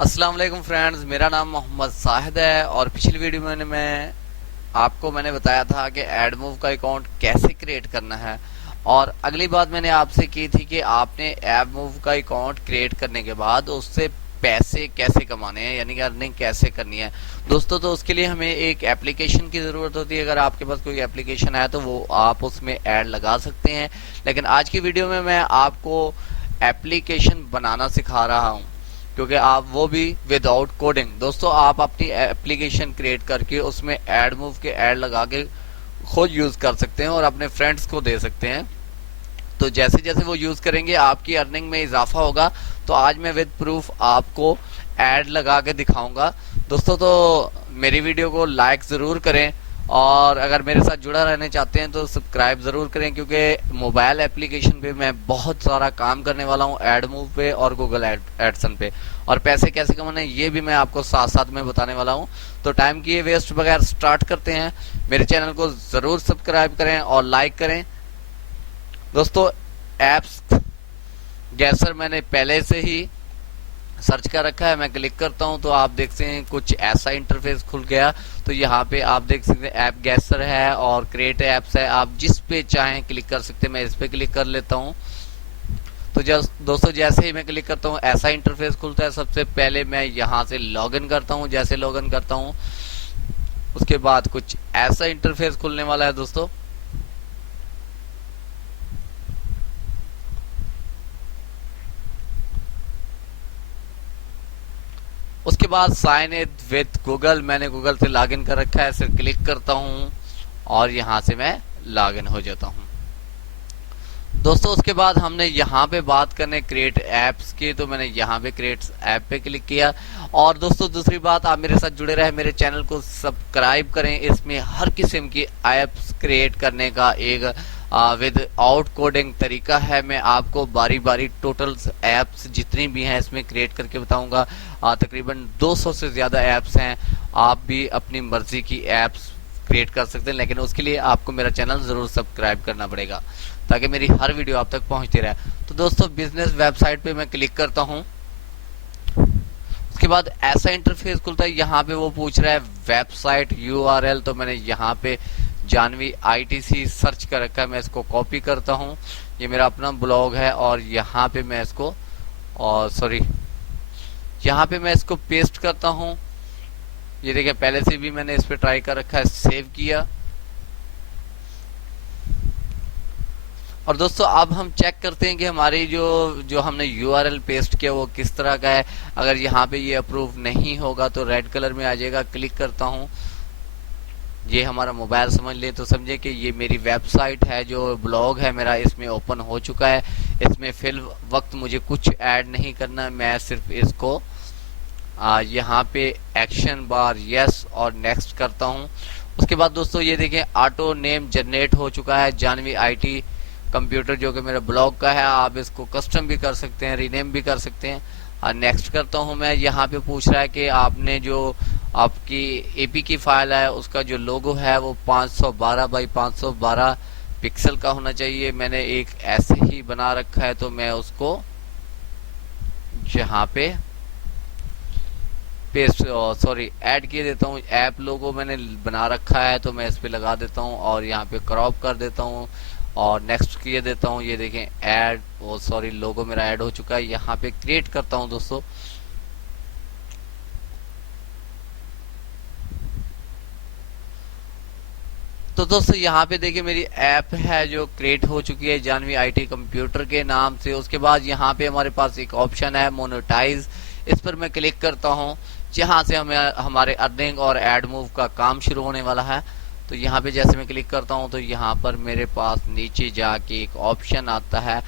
अस्सलाम वालेकुम फ्रेंड्स, मेरा नाम मोहम्मद साहिद है और पिछली वीडियो में मैंने बताया था कि एडमूव का अकाउंट कैसे क्रिएट करना है। और अगली बात मैंने आपसे की थी कि आपने एडमूव का अकाउंट क्रिएट करने के बाद उससे पैसे कैसे कमाने हैं, यानी कि अर्निंग कैसे करनी है दोस्तों। तो उसके लिए हमें एक एप्लीकेशन की ज़रूरत होती है। अगर आपके पास कोई एप्लीकेशन है तो वो आप उसमें ऐड लगा सकते हैं, लेकिन आज की वीडियो में मैं आपको एप्लीकेशन बनाना सिखा रहा हूँ, क्योंकि आप वो भी विदाउट कोडिंग। दोस्तों, आप अपनी एप्लीकेशन क्रिएट करके उसमें एड मूव के ऐड लगा के खुद यूज कर सकते हैं और अपने फ्रेंड्स को दे सकते हैं। तो जैसे जैसे वो यूज करेंगे आपकी अर्निंग में इजाफा होगा। तो आज मैं विद प्रूफ आपको ऐड लगा के दिखाऊंगा दोस्तों। तो मेरी वीडियो को लाइक जरूर करें और अगर मेरे साथ जुड़ा रहने चाहते हैं तो सब्सक्राइब जरूर करें, क्योंकि मोबाइल एप्लीकेशन पे मैं बहुत सारा काम करने वाला हूं, एडमूव पे और गूगल एडसन पे। और पैसे कैसे कमाने ये भी मैं आपको साथ साथ में बताने वाला हूं। तो टाइम किए वेस्ट बगैर स्टार्ट करते हैं। मेरे चैनल को जरूर सब्सक्राइब करें और लाइक करें दोस्तों। एप्स गैसर मैंने पहले से ही सर्च कर रखा है। मैं क्लिक करता हूं तो आप देखते हैं कुछ ऐसा इंटरफेस खुल गया। तो यहाँ पे आप देख सकते हैं ऐप गैसर है और क्रिएट एप्स है, आप जिस पे चाहें क्लिक कर सकते हैं। मैं इस पे क्लिक कर लेता हूँ। तो दोस्तों, जैसे ही मैं क्लिक करता हूँ ऐसा इंटरफेस खुलता है। सबसे पहले मैं यहाँ से लॉगिन करता हूँ। जैसे लॉगिन करता हूँ उसके बाद कुछ ऐसा इंटरफेस खुलने वाला है दोस्तों। उसके बाद साइन इन विद गूगल, मैंने गूगल से लॉगिन कर रखा है। फिर क्लिक करता हूँ और यहाँ से मैं लॉगिन हो जाता हूँ दोस्तों। उसके बाद हमने यहाँ पे बात करने क्रिएट एप्स की, तो मैंने यहाँ पे क्रिएट ऐप पे क्लिक किया। और दोस्तों, दूसरी बात, आप मेरे साथ जुड़े रहे, मेरे चैनल को सब्सक्राइब करें। इसमें हर किस्म की एप्स क्रिएट करने का एक विद आउट कोडिंग तरीका है। मैं आपको बारी बारी टोटल एप्स जितनी भी हैं इसमें क्रिएट करके बताऊंगा। तकरीबन 200 से ज्यादा एप्स हैं। आप भी अपनी मर्जी की एप्स क्रिएट कर सकते हैं, लेकिन उसके लिए आपको मेरा चैनल जरूर सब्सक्राइब करना पड़ेगा ताकि मेरी हर वीडियो आप तक पहुंचती रहे। तो दोस्तों, बिजनेस वेबसाइट पे मैं क्लिक करता हूं। उसके बाद ऐसा इंटरफेस खुलता है। यहाँ पे वो पूछ रहा है वेबसाइट यूआरएल, तो मैंने यहाँ पे जानवी आईटीसी सर्च कर रखा है। मैं इसको कॉपी करता हूँ। ये मेरा अपना ब्लॉग है और यहाँ पे मैं इसको यहाँ पे मैं इसको पेस्ट करता हूँ। ये देखिए, पहले से भी मैंने इस पे ट्राई कर रखा है, सेव किया। और दोस्तों, अब हम चेक करते हैं कि हमारी जो जो हमने यूआरएल पेस्ट किया वो किस तरह का है। अगर यहाँ पे ये अप्रूव नहीं होगा तो रेड कलर में आ जाएगा। क्लिक करता हूँ, ये हमारा मोबाइल समझ ले तो समझे कि ये मेरी वेबसाइट है, जो ब्लॉग है मेरा इसमें ओपन हो चुका है। इसमें फिल वक्त मुझे कुछ ऐड नहीं करना, मैं सिर्फ इसको यहाँ पे एक्शन बार यस और नेक्स्ट करता हूँ। उसके बाद दोस्तों, ये देखें ऑटो नेम जनरेट हो चुका है, जानवी आईटी कंप्यूटर, जो कि मेरे ब्लॉग का है। आप इसको कस्टम भी कर सकते हैं, रीनेम भी कर सकते हैं। और नेक्स्ट करता हूं मैं। यहाँ पे पूछ रहा है कि आपने जो आपकी एपी की फाइल है उसका जो लोगो है वो 512 बाई 512 पिक्सल का होना चाहिए। मैंने एक ऐसे ही बना रखा है, तो मैं उसको यहाँ पे पेस्ट ऐड किए देता हूँ। ऐप लोगो मैंने बना रखा है, तो मैं इस पे लगा देता हूँ और यहाँ पे क्रॉप कर देता हूँ और नेक्स्ट किए देता हूँ। ये देखें ऐड लोगो मेरा ऐड हो चुका है। यहाँ पे क्रिएट करता हूँ दोस्तों। तो दोस्तों, यहाँ पे देखिए मेरी ऐप है जो क्रिएट हो चुकी है जानवी आईटी कंप्यूटर के नाम से। उसके बाद यहाँ पे हमारे पास एक ऑप्शन है मोनेटाइज, इस पर मैं क्लिक करता हूँ, जहाँ से हमें हमारे अर्निंग और एड मूव का काम शुरू होने वाला है। तो यहाँ पे जैसे मैं क्लिक करता हूँ तो यहाँ पर मेरे पास नीचे जाके एक ऑप्शन आता है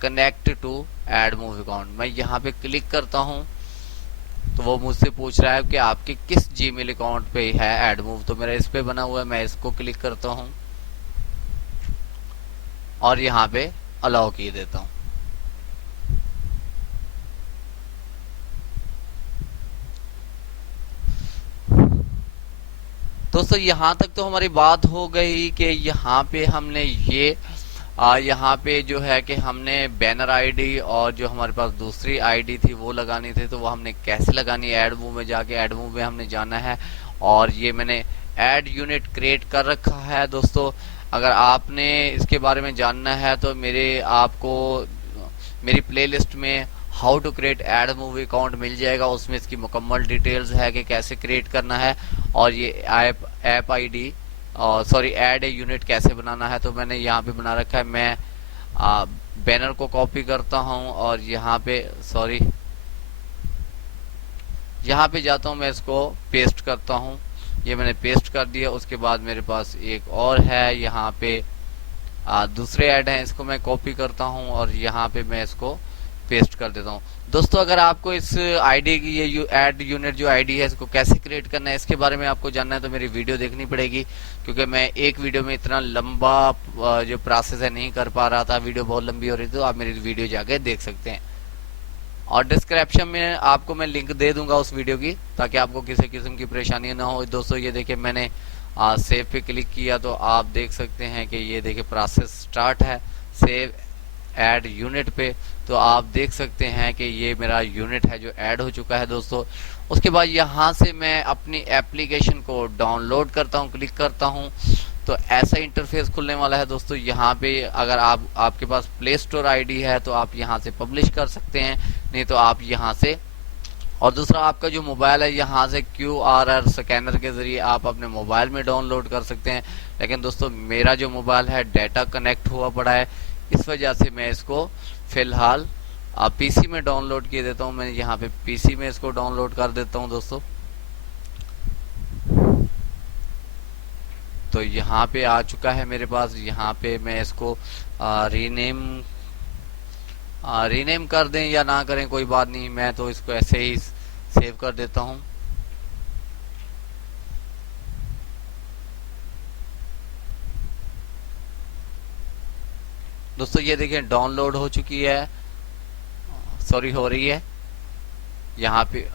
connect to add move account. मैं यहाँ पे क्लिक करता हूँ तो वो मुझसे पूछ रहा है कि आपके किस जीमेल अकाउंट पे है एड मूव। तो मेरा इस पे बना हुआ है, मैं इसको क्लिक करता हूँ और यहाँ पे अलाउ किए देता हूँ। दोस्तों, यहाँ तक तो हमारी बात हो गई कि यहाँ पे हमने ये यहाँ पे जो है कि हमने बैनर आईडी और जो हमारे पास दूसरी आईडी थी वो लगानी थी, तो वो हमने कैसे लगानी है, एड मूव में जाके एड मूव में हमने जाना है। और ये मैंने एड यूनिट क्रिएट कर रखा है दोस्तों। अगर आपने इसके बारे में जानना है तो आपको मेरी प्लेलिस्ट में how to create ad movie account मिल जाएगा, उसमें इसकी मुकम्मल डिटेल्स है कि कैसे क्रिएट करना है और ये app ID sorry ad unit कैसे बनाना है। तो मैंने यहाँ पे बना रखा है। मैं बैनर को कॉपी करता हूँ और यहाँ पे यहाँ पे जाता हूँ, मैं इसको पेस्ट करता हूँ। ये मैंने पेस्ट कर दिया। उसके बाद मेरे पास एक और है, यहाँ पे दूसरे ऐड हैं, इसको मैं कॉपी करता हूँ और यहाँ पे मैं इसको पेस्ट कर देता हूँ। दोस्तों अगर आपको इस आईडी की ये ऐड यूनिट जो आईडी है इसको कैसे क्रिएट करना है इसके बारे में आपको जानना है तो मेरी वीडियो देखनी पड़ेगी, क्योंकि मैं एक वीडियो में इतना लंबा जो प्रोसेस है नहीं कर पा रहा था, वीडियो बहुत लंबी हो रही थी। तो आप मेरी वीडियो जाके देख सकते हैं और डिस्क्रिप्शन में आपको मैं लिंक दे दूंगा उस वीडियो की, ताकि आपको किसी किस्म की परेशानी ना हो। दोस्तों ये देखिए मैंने सेव पे क्लिक किया तो आप देख सकते हैं कि ये देखिए प्रोसेस स्टार्ट है सेव ऐड यूनिट पे। तो आप देख सकते हैं कि ये मेरा यूनिट है जो ऐड हो चुका है दोस्तों। उसके बाद यहाँ से मैं अपनी एप्लीकेशन को डाउनलोड करता हूँ, क्लिक करता हूँ तो ऐसा इंटरफेस खुलने वाला है दोस्तों। यहाँ पे अगर आपके पास प्ले स्टोर आईडी है तो आप यहाँ से पब्लिश कर सकते हैं, नहीं तो आप यहाँ से, और दूसरा आपका जो मोबाइल है यहाँ से QR स्कैनर के जरिए आप अपने मोबाइल में डाउनलोड कर सकते हैं। लेकिन दोस्तों मेरा जो मोबाइल है डाटा कनेक्ट हुआ पड़ा है, इस वजह से मैं इसको फिलहाल पीसी में डाउनलोड किए देता हूँ। मैं यहाँ पे पीसी में इसको डाउनलोड कर देता हूँ दोस्तों। तो यहाँ पे आ चुका है मेरे पास। यहाँ पे मैं इसको रीनेम कर दें या ना करें कोई बात नहीं, मैं तो इसको ऐसे ही सेव कर देता हूँ। दोस्तों ये देखिए डाउनलोड हो चुकी है, सॉरी हो रही है। यहाँ पे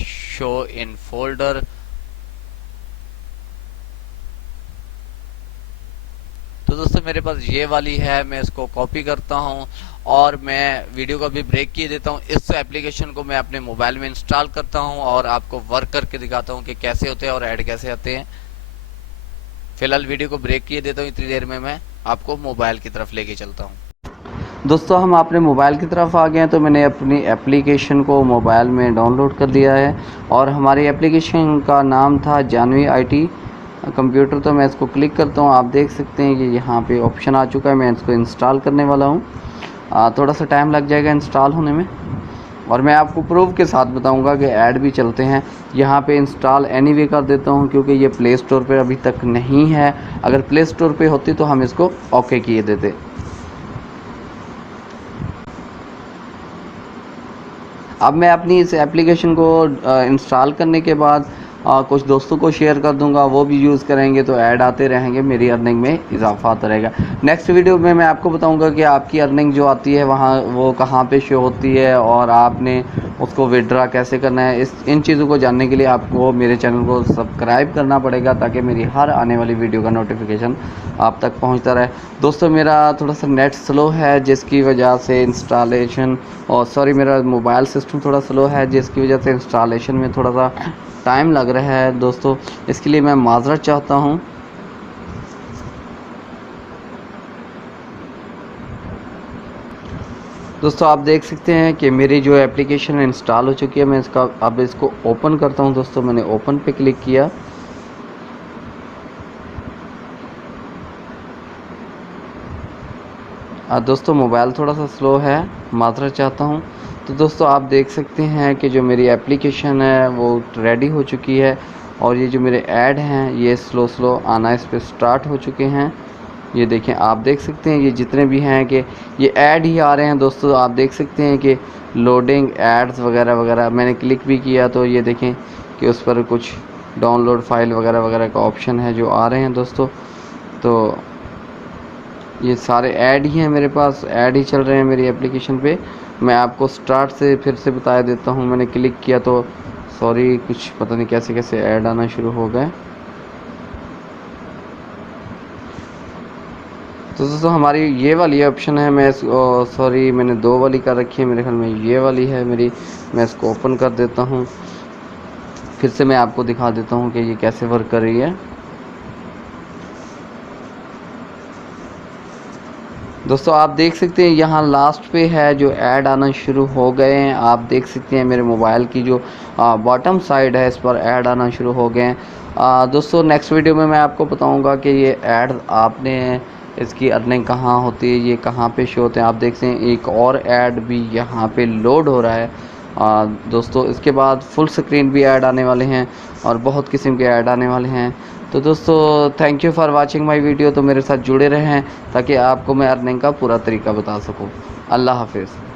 शो इन फोल्डर, तो दोस्तों मेरे पास ये वाली है। मैं इसको कॉपी करता हूँ और मैं वीडियो को भी ब्रेक किए देता हूँ। इस एप्लीकेशन को मैं अपने मोबाइल में इंस्टॉल करता हूँ और आपको वर्क करके दिखाता हूँ कि कैसे होते हैं और ऐड कैसे आते हैं। फिलहाल वीडियो को ब्रेक किए देता हूँ, इतनी देर में मैं आपको मोबाइल की तरफ लेके चलता हूँ। दोस्तों हम अपने मोबाइल की तरफ आ गए हैं, तो मैंने अपनी एप्लीकेशन को मोबाइल में डाउनलोड कर लिया है और हमारी एप्लीकेशन का नाम था जानवी IT कंप्यूटर। तो मैं इसको क्लिक करता हूँ, आप देख सकते हैं कि यहाँ पे ऑप्शन आ चुका है। मैं इसको इंस्टॉल करने वाला हूँ, थोड़ा सा टाइम लग जाएगा इंस्टॉल होने में और मैं आपको प्रूफ के साथ बताऊंगा कि ऐड भी चलते हैं। यहाँ पे इंस्टॉल एनीवे कर देता हूँ क्योंकि ये प्ले स्टोर पर अभी तक नहीं है। अगर प्ले स्टोर पे होती तो हम इसको ओके किए देते। अब मैं अपनी इस एप्लीकेशन को इंस्टॉल करने के बाद कुछ दोस्तों को शेयर कर दूंगा, वो भी यूज़ करेंगे तो ऐड आते रहेंगे, मेरी अर्निंग में इजाफा आता रहेगा। नेक्स्ट वीडियो में मैं आपको बताऊंगा कि आपकी अर्निंग जो आती है वहाँ वो कहाँ पे शो होती है और आपने उसको विड्रा कैसे करना है। इन चीज़ों को जानने के लिए आपको मेरे चैनल को सब्सक्राइब करना पड़ेगा ताकि मेरी हर आने वाली वीडियो का नोटिफिकेशन आप तक पहुँचता रहे। दोस्तों मेरा थोड़ा सा नेट स्लो है जिसकी वजह से इंस्टॉलेशन और सॉरी मेरा मोबाइल सिस्टम थोड़ा स्लो है जिसकी वजह से इंस्टॉलेशन में थोड़ा सा टाइम लग रहा है दोस्तों, इसके लिए मैं माजरत चाहता हूँ। दोस्तों आप देख सकते हैं कि मेरी जो एप्लीकेशन इंस्टॉल हो चुकी है। मैं अब इसको ओपन करता हूँ दोस्तों। मैंने ओपन पे क्लिक किया। दोस्तों मोबाइल थोड़ा सा स्लो है, माजरत चाहता हूँ। तो दोस्तों आप देख सकते हैं कि जो मेरी एप्लीकेशन है वो रेडी हो चुकी है और ये जो मेरे ऐड हैं ये स्लो आना इस पर स्टार्ट हो चुके हैं। ये देखें, आप देख सकते हैं ये जितने भी हैं कि ये ऐड ही आ रहे हैं दोस्तों। आप देख सकते हैं कि लोडिंग एड्स वगैरह वगैरह मैंने क्लिक भी किया तो ये देखें कि उस पर कुछ डाउनलोड फाइल वगैरह वगैरह का ऑप्शन है जो आ रहे हैं दोस्तों। तो ये सारे ऐड ही हैं मेरे पास, ऐड ही चल रहे हैं मेरी एप्लीकेशन पे। मैं आपको स्टार्ट से फिर से बता देता हूँ। मैंने क्लिक किया तो सॉरी कुछ पता नहीं कैसे कैसे ऐड आना शुरू हो गए। तो दोस्तों हमारी ये वाली ऑप्शन है, मैं सॉरी मैंने 2 वाली कर रखी है, मेरे ख्याल में ये वाली है मेरी। मैं इसको ओपन कर देता हूँ, फिर से मैं आपको दिखा देता हूँ कि ये कैसे वर्क कर रही है। दोस्तों आप देख सकते हैं यहाँ लास्ट पे है जो ऐड आना शुरू हो गए हैं। आप देख सकते हैं मेरे मोबाइल की जो बॉटम साइड है इस पर ऐड आना शुरू हो गए हैं। दोस्तों नेक्स्ट वीडियो में मैं आपको बताऊंगा कि ये ऐड आपने इसकी अर्निंग कहाँ होती है, ये कहाँ पे शो होते हैं। आप देख सकते हैं एक और ऐड भी यहाँ पे लोड हो रहा है। दोस्तों इसके बाद फुल स्क्रीन भी ऐड आने वाले हैं और बहुत किस्म के ऐड आने वाले हैं। तो दोस्तों thank you for watching my video. तो मेरे साथ जुड़े रहें ताकि आपको मैं अर्निंग का पूरा तरीका बता सकूं। अल्लाह हाफिज़।